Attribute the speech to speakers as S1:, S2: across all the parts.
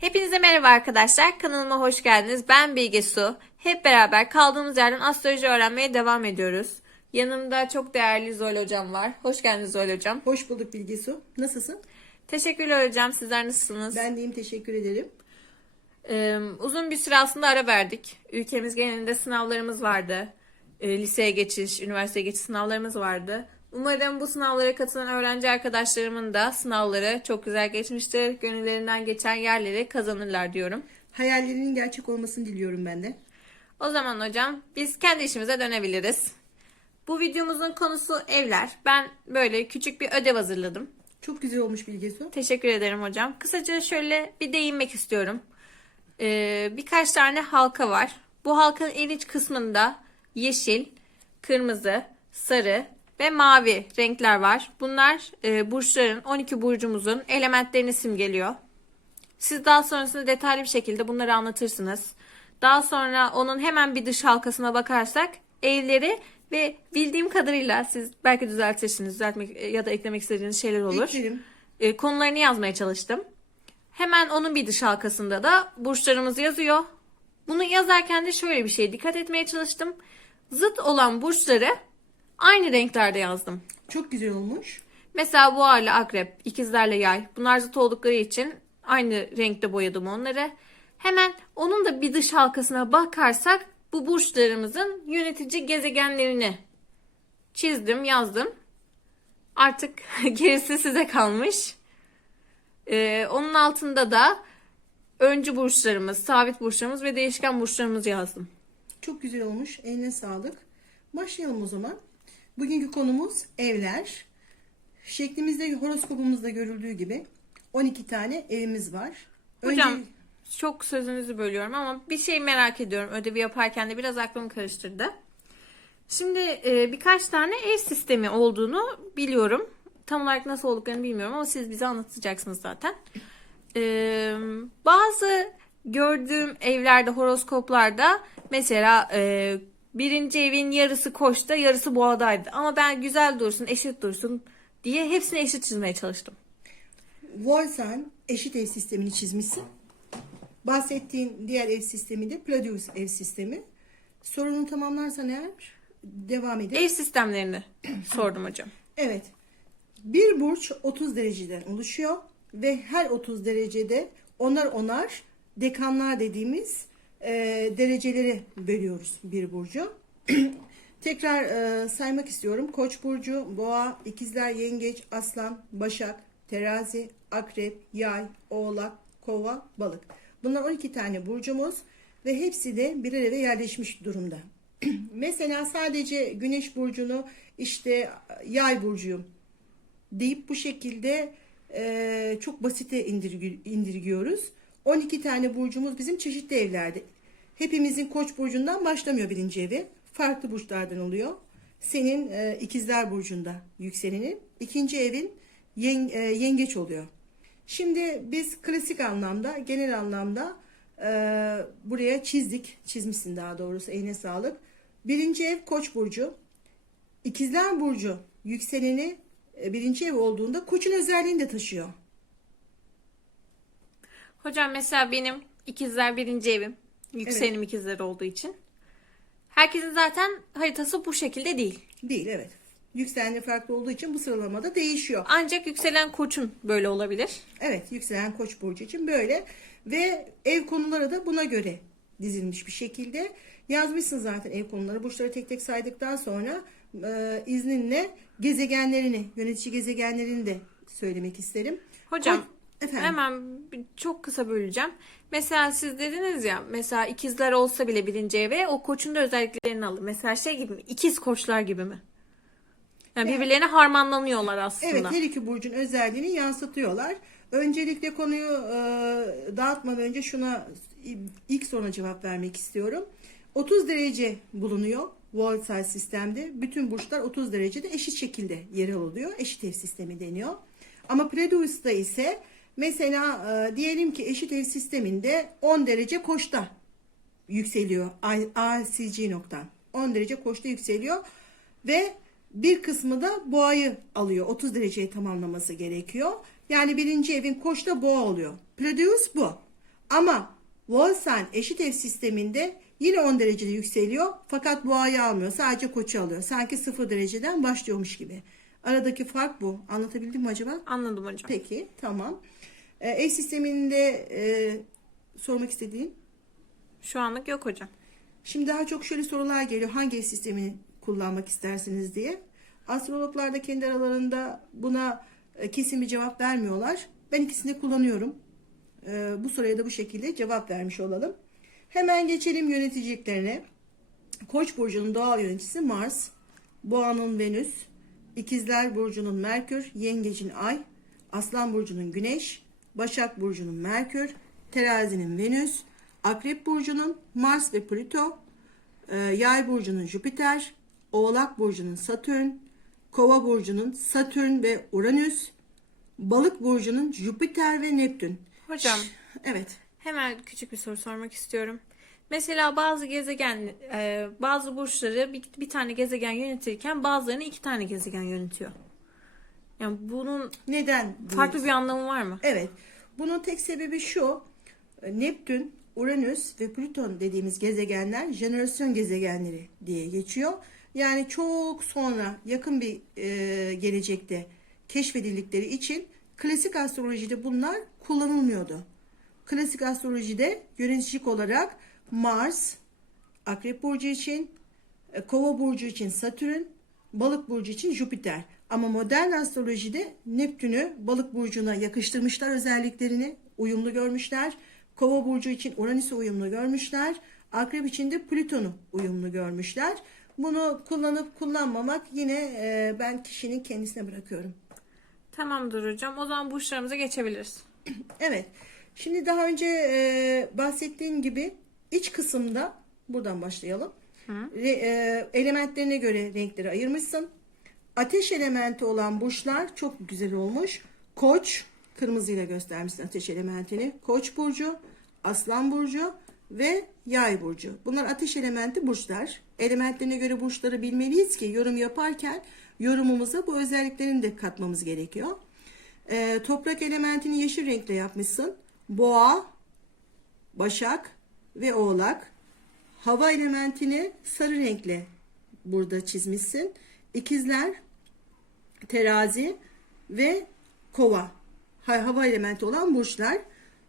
S1: Hepinize merhaba arkadaşlar. Kanalıma hoş geldiniz. Ben Bilge Su. Hep beraber kaldığımız yerden astroloji öğrenmeye devam ediyoruz. Yanımda çok değerli Zol hocam var. Hoş geldiniz Zol hocam.
S2: Hoş bulduk Bilge Su. Nasılsın?
S1: Teşekkürler hocam. Sizler nasılsınız?
S2: Ben deyim teşekkür ederim.
S1: Ee, uzun bir süre aslında ara verdik. Ülkemiz genelinde sınavlarımız vardı. Ee, liseye geçiş, üniversiteye geçiş sınavlarımız vardı. Umarım bu sınavlara katılan öğrenci arkadaşlarımın da sınavları çok güzel geçmiştir. Gönüllerinden geçen yerleri kazanırlar diyorum.
S2: Hayallerinin gerçek olmasını diliyorum ben de.
S1: O zaman hocam biz kendi işimize dönebiliriz. Bu videomuzun konusu evler. Ben böyle küçük bir ödev hazırladım.
S2: Çok güzel olmuş Bilge Su.
S1: Teşekkür ederim hocam. Kısaca şöyle bir değinmek istiyorum. Ee, birkaç tane halka var. Bu halkanın en iç kısmında yeşil, kırmızı, sarı ve mavi renkler var. Bunlar e, burçların 12 burcumuzun elementlerini simgeliyor. Siz daha sonrasında detaylı bir şekilde bunları anlatırsınız. Daha sonra onun hemen bir dış halkasına bakarsak evleri ve bildiğim kadarıyla siz belki düzeltirsiniz, düzeltmek ya da eklemek istediğiniz şeyler olur e, konularını yazmaya çalıştım. Hemen onun bir dış halkasında da burçlarımız yazıyor. Bunu yazarken de şöyle bir şey dikkat etmeye çalıştım. Zıt olan burçları aynı renklerde yazdım.
S2: Çok güzel olmuş.
S1: Mesela boğa ile akrep, ikizlerle yay. Bunlar zıt oldukları için aynı renkte boyadım onları. Hemen onun da bir dış halkasına bakarsak bu burçlarımızın yönetici gezegenlerini çizdim, yazdım. Artık gerisi size kalmış. Ee, onun altında da öncü burçlarımız, sabit burçlarımız ve değişken burçlarımızı yazdım.
S2: Çok güzel olmuş. Eline sağlık. Başlayalım o zaman. Bugünkü konumuz evler. Şeklimizde horoskopumuzda görüldüğü gibi 12 tane evimiz var.
S1: Hocam
S2: Önce-
S1: çok sözünüzü bölüyorum ama bir şey merak ediyorum. Ödevi yaparken de biraz aklımı karıştırdı. Şimdi e, birkaç tane ev sistemi olduğunu biliyorum. Tam olarak nasıl olduklarını bilmiyorum ama siz bize anlatacaksınız zaten. E, bazı gördüğüm evlerde, horoskoplarda mesela e, birinci evin yarısı koçta, yarısı boğadaydı. Ama ben güzel dursun, eşit dursun diye hepsini eşit çizmeye çalıştım.
S2: Volsan eşit ev sistemini çizmişsin. Bahsettiğin diğer ev sistemi de Pladeus ev sistemi. Sorunu tamamlarsan eğer devam edelim.
S1: Ev sistemlerini sordum hocam.
S2: Evet. Bir burç 30 dereceden oluşuyor ve her 30 derecede onar onar dekanlar dediğimiz e, dereceleri bölüyoruz bir burcu. Tekrar e, saymak istiyorum. Koç burcu, boğa, ikizler, yengeç, aslan, başak, terazi, akrep, yay, oğlak, kova, balık. Bunlar 12 tane burcumuz ve hepsi de birer eve yerleşmiş durumda. Mesela sadece güneş burcunu işte yay burcuyum deyip bu şekilde e, çok basite indirgi- indirgiyoruz. 12 tane burcumuz bizim çeşitli evlerde. Hepimizin koç burcundan başlamıyor birinci evi. Farklı burçlardan oluyor. Senin e, ikizler burcunda yükseleni. ikinci evin yen- e, yengeç oluyor. Şimdi biz klasik anlamda, genel anlamda e, buraya çizdik. Çizmişsin daha doğrusu eline sağlık. Birinci ev koç burcu. İkizler Burcu yükseleni e, birinci ev olduğunda koçun özelliğini de taşıyor.
S1: Hocam mesela benim ikizler birinci evim. Yükselenim ikizler olduğu için. Herkesin zaten haritası bu şekilde değil.
S2: Değil evet. Yükseleni farklı olduğu için bu sıralamada değişiyor.
S1: Ancak yükselen koçun böyle olabilir.
S2: Evet yükselen koç burcu için böyle ve ev konuları da buna göre dizilmiş bir şekilde. Yazmışsın zaten ev konuları. Burçları tek tek saydıktan sonra e, izninle gezegenlerini, yönetici gezegenlerini de söylemek isterim.
S1: Hocam
S2: Koç- efendim.
S1: hemen çok kısa böleceğim. Mesela siz dediniz ya mesela ikizler olsa bile birinci eve o koçun da özelliklerini alır. Mesela şey gibi mi? İkiz koçlar gibi mi? Yani birbirlerine harmanlanıyorlar aslında.
S2: Evet her iki burcun özelliğini yansıtıyorlar. Öncelikle konuyu e, dağıtmadan önce şuna ilk soruna cevap vermek istiyorum. 30 derece bulunuyor Voltaire sistemde. Bütün burçlar 30 derecede eşit şekilde yer alıyor. Eşit ev sistemi deniyor. Ama Predeus'ta ise mesela e, diyelim ki eşit ev sisteminde 10 derece koçta yükseliyor. ACG noktan. 10 derece koçta yükseliyor ve Bir kısmı da boğayı alıyor. 30 dereceyi tamamlaması gerekiyor. Yani birinci evin koçta boğa oluyor. Prodeus bu. Ama Volsan eşit ev sisteminde yine 10 derecede yükseliyor. Fakat boğayı almıyor. Sadece koçu alıyor. Sanki 0 dereceden başlıyormuş gibi. Aradaki fark bu. Anlatabildim mi acaba?
S1: Anladım hocam.
S2: Peki tamam. Ee, ev sisteminde e, sormak istediğin?
S1: Şu anlık yok hocam.
S2: Şimdi daha çok şöyle sorular geliyor. Hangi ev sistemini kullanmak istersiniz diye. Astrologlar da kendi aralarında buna e, kesin bir cevap vermiyorlar. Ben ikisini kullanıyorum. E, bu soruya da bu şekilde cevap vermiş olalım. Hemen geçelim yöneticiliklerine. Koç burcunun doğal yöneticisi Mars, Boğa'nın Venüs, İkizler burcunun Merkür, Yengecin Ay, Aslan burcunun Güneş, Başak burcunun Merkür, Terazinin Venüs, Akrep burcunun Mars ve Plüto, e, Yay burcunun Jüpiter, Oğlak burcunun Satürn, Kova burcunun Satürn ve Uranüs, Balık burcunun Jüpiter ve Neptün.
S1: Hocam
S2: Evet.
S1: hemen küçük bir soru sormak istiyorum. Mesela bazı gezegen, e, bazı burçları bir, bir tane gezegen yönetirken bazılarını iki tane gezegen yönetiyor. Yani bunun
S2: Neden?
S1: farklı bir anlamı var mı?
S2: Evet. Bunun tek sebebi şu. Neptün, Uranüs ve Plüton dediğimiz gezegenler jenerasyon gezegenleri diye geçiyor. Yani çok sonra yakın bir e, gelecekte keşfedildikleri için klasik astrolojide bunlar kullanılmıyordu. Klasik astrolojide yöneticilik olarak Mars, Akrep Burcu için, e, Kova burcu için Satürn, Balık burcu için Jüpiter. Ama modern astrolojide Neptün'ü Balık burcuna yakıştırmışlar özelliklerini, uyumlu görmüşler. Kova burcu için Uranüs'ü uyumlu görmüşler. Akrep için de Plüton'u uyumlu görmüşler. Bunu kullanıp kullanmamak yine e, ben kişinin kendisine bırakıyorum.
S1: Tamamdır hocam. O zaman burçlarımıza geçebiliriz.
S2: Evet. Şimdi daha önce e, bahsettiğim gibi iç kısımda buradan başlayalım. Re, e, elementlerine göre renkleri ayırmışsın. Ateş elementi olan burçlar çok güzel olmuş. Koç, kırmızıyla göstermişsin ateş elementini. Koç burcu, Aslan burcu ve Yay burcu. Bunlar ateş elementi burçlar. Elementlerine göre burçları bilmeliyiz ki yorum yaparken yorumumuza bu özelliklerini de katmamız gerekiyor. Ee, toprak elementini yeşil renkle yapmışsın. Boğa, Başak ve Oğlak. Hava elementini sarı renkle burada çizmişsin. İkizler, Terazi ve Kova. Ha- Hava elementi olan burçlar.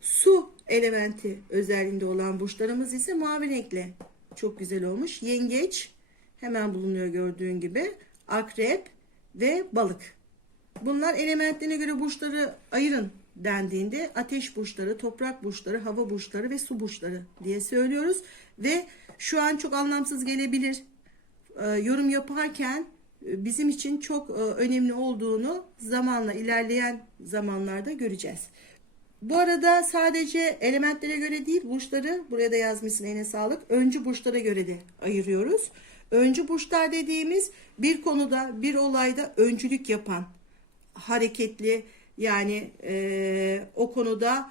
S2: Su elementi özelliğinde olan burçlarımız ise mavi renkle çok güzel olmuş. Yengeç hemen bulunuyor gördüğün gibi. Akrep ve balık. Bunlar elementlerine göre burçları ayırın dendiğinde ateş burçları, toprak burçları, hava burçları ve su burçları diye söylüyoruz. Ve şu an çok anlamsız gelebilir. Ee, yorum yaparken e, bizim için çok e, önemli olduğunu zamanla ilerleyen zamanlarda göreceğiz. Bu arada sadece elementlere göre değil burçları buraya da yazmışsın eline sağlık. Öncü burçlara göre de ayırıyoruz. Öncü burçlar dediğimiz bir konuda bir olayda öncülük yapan hareketli yani e, o konuda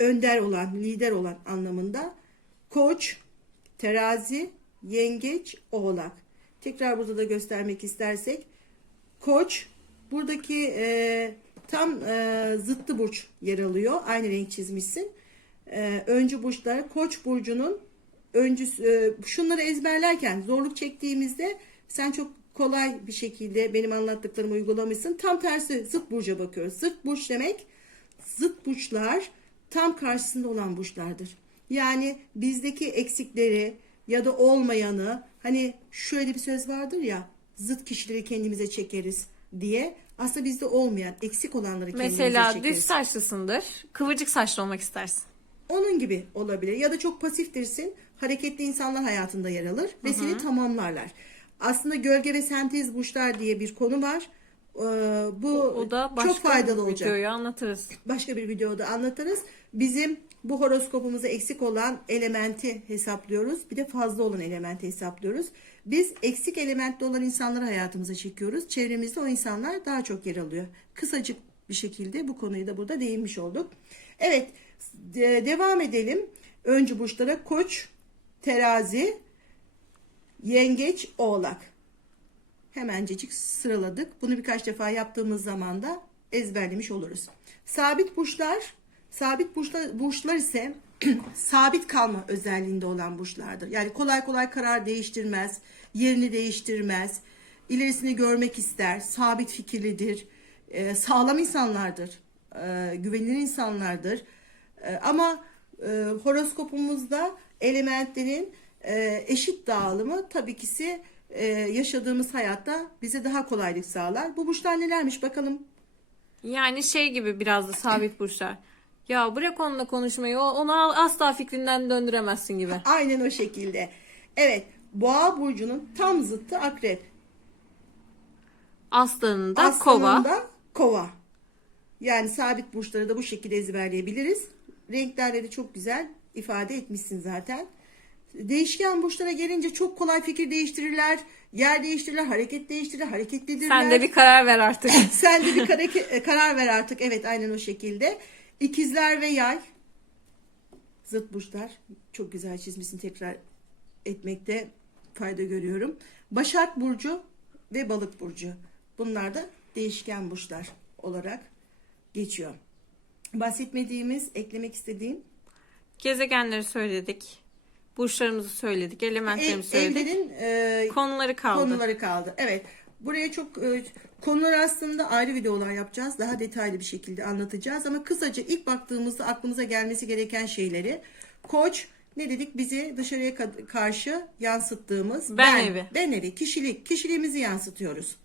S2: önder olan lider olan anlamında koç, terazi, yengeç, oğlak. Tekrar burada da göstermek istersek koç buradaki e, tam e, zıttı burç yer alıyor. Aynı renk çizmişsin. E, öncü burçlar koç burcunun öncüsü e, şunları ezberlerken zorluk çektiğimizde sen çok kolay bir şekilde benim anlattıklarımı uygulamışsın. Tam tersi zıt burca bakıyoruz. Zıt burç demek zıt burçlar tam karşısında olan burçlardır. Yani bizdeki eksikleri ya da olmayanı hani şöyle bir söz vardır ya zıt kişileri kendimize çekeriz diye aslında bizde olmayan eksik olanları kendimize
S1: Mesela
S2: çekeriz.
S1: düz saçlısındır. Kıvırcık saçlı olmak istersin.
S2: Onun gibi olabilir. Ya da çok pasiftirsin. Hareketli insanlar hayatında yer alır ve seni tamamlarlar. Aslında gölge ve sentez burçlar diye bir konu var. Ee, bu
S1: O da başka
S2: çok faydalı
S1: bir
S2: olacak.
S1: videoyu anlatırız.
S2: Başka bir videoda anlatırız. Bizim bu horoskopumuza eksik olan elementi hesaplıyoruz. Bir de fazla olan elementi hesaplıyoruz. Biz eksik elementli olan insanları hayatımıza çekiyoruz. Çevremizde o insanlar daha çok yer alıyor. Kısacık bir şekilde bu konuyu da burada değinmiş olduk. Evet, de- devam edelim. Öncü burçlara Koç, Terazi, Yengeç, Oğlak. hemencecik sıraladık. Bunu birkaç defa yaptığımız zaman da ezberlemiş oluruz. Sabit burçlar, sabit burçlar, burçlar ise sabit kalma özelliğinde olan burçlardır. Yani kolay kolay karar değiştirmez, yerini değiştirmez, ilerisini görmek ister, sabit fikirlidir, e, sağlam insanlardır, e, güvenilir insanlardır. E, ama e, horoskopumuzda elementlerin e, eşit dağılımı tabii ki e, yaşadığımız hayatta bize daha kolaylık sağlar. Bu burçlar nelermiş bakalım.
S1: Yani şey gibi biraz da sabit burçlar. Ya bırak onunla konuşmayı. o- Onu asla fikrinden döndüremezsin gibi.
S2: Aynen o şekilde. Evet, Boğa burcunun tam zıttı Akrep.
S1: Aslanın da
S2: Aslanın
S1: kova.
S2: da Kova. Yani sabit burçları da bu şekilde ezberleyebiliriz. Renklerle de çok güzel ifade etmişsin zaten. Değişken burçlara gelince çok kolay fikir değiştirirler, yer değiştirirler, hareket değiştirirler, hareketlidirler.
S1: Sen de bir karar ver artık.
S2: Sen de bir kara- e, karar ver artık. Evet aynen o şekilde. İkizler ve yay. Zıt burçlar. Çok güzel çizmişsin tekrar etmekte fayda görüyorum. Başak Burcu ve Balık Burcu. Bunlar da değişken burçlar olarak geçiyor. Bahsetmediğimiz, eklemek istediğim
S1: Gezegenleri söyledik. Burçlarımızı söyledik. Elementlerimizi
S2: ev-
S1: söyledik.
S2: evlerin e,
S1: Konuları kaldı.
S2: konuları kaldı. Evet. Buraya çok e, konular aslında ayrı videolar yapacağız. Daha detaylı bir şekilde anlatacağız ama kısaca ilk baktığımızda aklımıza gelmesi gereken şeyleri Koç ne dedik bizi dışarıya ka- karşı yansıttığımız
S1: Ben evi.
S2: ben evi, kişilik, kişiliğimizi yansıtıyoruz.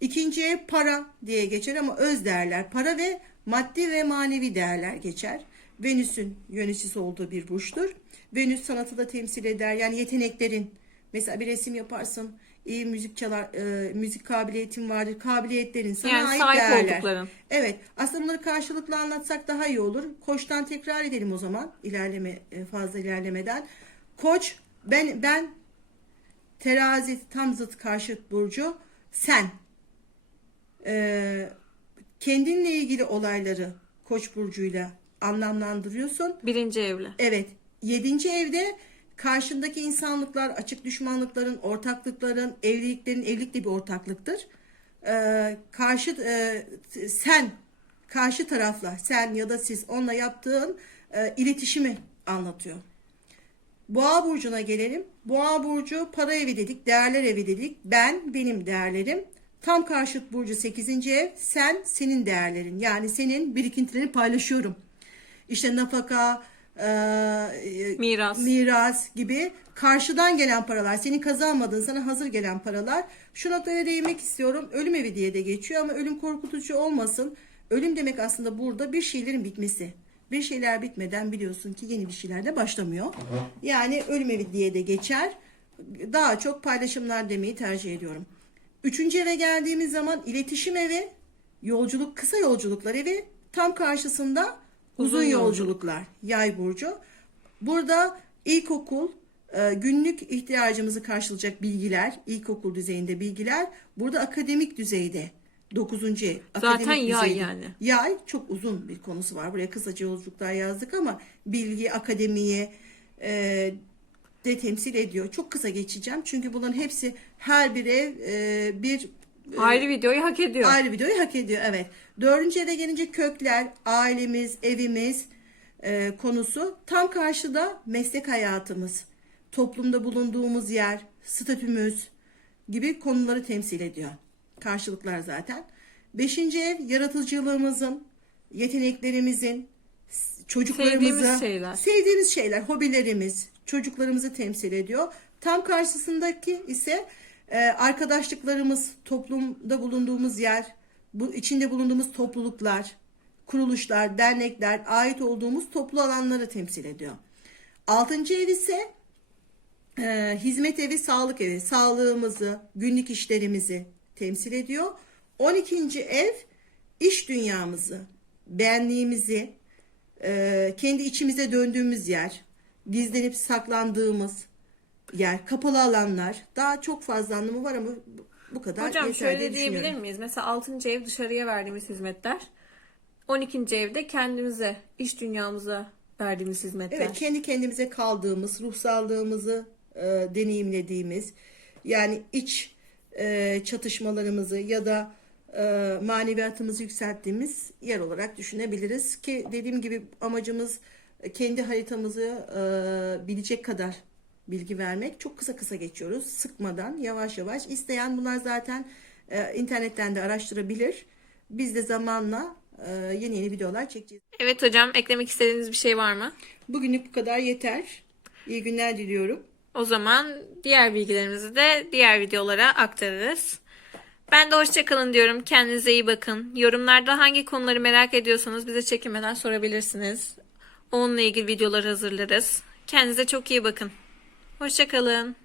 S2: İkinci ev para diye geçer ama öz değerler, para ve maddi ve manevi değerler geçer. Venüs'ün yöneticisi olduğu bir burçtur. Venüs sanatı da temsil eder. Yani yeteneklerin. Mesela bir resim yaparsın, iyi müzik çalar, e, müzik kabiliyetin vardır. Kabiliyetlerin, sana
S1: Yani
S2: ait
S1: sahip
S2: değerler.
S1: oldukların.
S2: Evet. Aslında bunları karşılıklı anlatsak daha iyi olur. Koç'tan tekrar edelim o zaman. ilerleme e, fazla ilerlemeden. Koç ben ben terazi tam zıt karşıt burcu sen Ee, kendinle ilgili olayları Koç burcuyla anlamlandırıyorsun.
S1: Birinci evle.
S2: Evet. Yedinci evde karşındaki insanlıklar, açık düşmanlıkların, ortaklıkların, evliliklerin, evlilik de bir ortaklıktır. Ee, karşı e, sen karşı tarafla, sen ya da siz onunla yaptığın e, iletişimi anlatıyor. Boğa burcuna gelelim. Boğa burcu para evi dedik, değerler evi dedik. Ben, benim değerlerim. Tam karşıt burcu 8. ev. Sen, senin değerlerin. Yani senin birikintilerini paylaşıyorum. İşte nafaka, e,
S1: Miras.
S2: miras gibi karşıdan gelen paralar, senin kazanmadığın, sana hazır gelen paralar. Şu noktaya değinmek istiyorum. Ölüm evi diye de geçiyor ama ölüm korkutucu olmasın. Ölüm demek aslında burada bir şeylerin bitmesi. Bir şeyler bitmeden biliyorsun ki yeni bir şeyler de başlamıyor. Yani ölüm evi diye de geçer. Daha çok paylaşımlar demeyi tercih ediyorum. Üçüncü eve geldiğimiz zaman iletişim evi, yolculuk, kısa yolculuklar evi. Tam karşısında uzun,
S1: Uzun yolculuk.
S2: yolculuklar, yay burcu. Burada ilkokul, e, günlük ihtiyacımızı karşılayacak bilgiler, ilkokul düzeyinde bilgiler. Burada akademik düzeyde. Dokuzuncu ev.
S1: Zaten
S2: akademik
S1: yay
S2: düzeyde.
S1: yani.
S2: Yay çok uzun bir konusu var. Buraya kısaca yolculuklar yazdık ama bilgi, akademiye e, de temsil ediyor. Çok kısa geçeceğim. Çünkü bunların hepsi her bir ev e, bir
S1: Ayrı videoyu hak ediyor.
S2: Ayrı videoyu hak ediyor evet. Dördüncü eve gelince kökler, ailemiz, evimiz e, konusu. Tam karşıda meslek hayatımız, toplumda bulunduğumuz yer, statümüz gibi konuları temsil ediyor. Karşılıklar zaten. Beşinci ev yaratıcılığımızın, yeteneklerimizin, çocuklarımızı,
S1: Sevdiğimiz şeyler.
S2: sevdiğimiz şeyler, hobilerimiz, çocuklarımızı temsil ediyor. Tam karşısındaki ise e, arkadaşlıklarımız, toplumda bulunduğumuz yer, bu içinde bulunduğumuz topluluklar, kuruluşlar, dernekler, ait olduğumuz toplu alanları temsil ediyor. Altıncı ev ise e, hizmet evi, sağlık evi, sağlığımızı, günlük işlerimizi temsil ediyor. 12. ev iş dünyamızı, benliğimizi, e, kendi içimize döndüğümüz yer, gizlenip saklandığımız yer, kapalı alanlar. Daha çok fazla anlamı var ama bu- kadar
S1: Hocam
S2: yeter diye
S1: şöyle diyebilir miyiz? Mesela 6. ev dışarıya verdiğimiz hizmetler. 12. evde kendimize, iş dünyamıza verdiğimiz hizmetler.
S2: Evet, kendi kendimize kaldığımız, ruh sağlığımızı e, deneyimlediğimiz, yani iç e, çatışmalarımızı ya da e, maneviyatımızı yükselttiğimiz yer olarak düşünebiliriz ki dediğim gibi amacımız kendi haritamızı e, bilecek kadar bilgi vermek. Çok kısa kısa geçiyoruz. Sıkmadan yavaş yavaş. İsteyen bunlar zaten e, internetten de araştırabilir. Biz de zamanla e, yeni yeni videolar çekeceğiz.
S1: Evet hocam eklemek istediğiniz bir şey var mı?
S2: Bugünlük bu kadar yeter. İyi günler diliyorum.
S1: O zaman diğer bilgilerimizi de diğer videolara aktarırız. Ben de hoşçakalın diyorum. Kendinize iyi bakın. Yorumlarda hangi konuları merak ediyorsanız bize çekinmeden sorabilirsiniz. Onunla ilgili videolar hazırlarız. Kendinize çok iyi bakın. Hoşçakalın.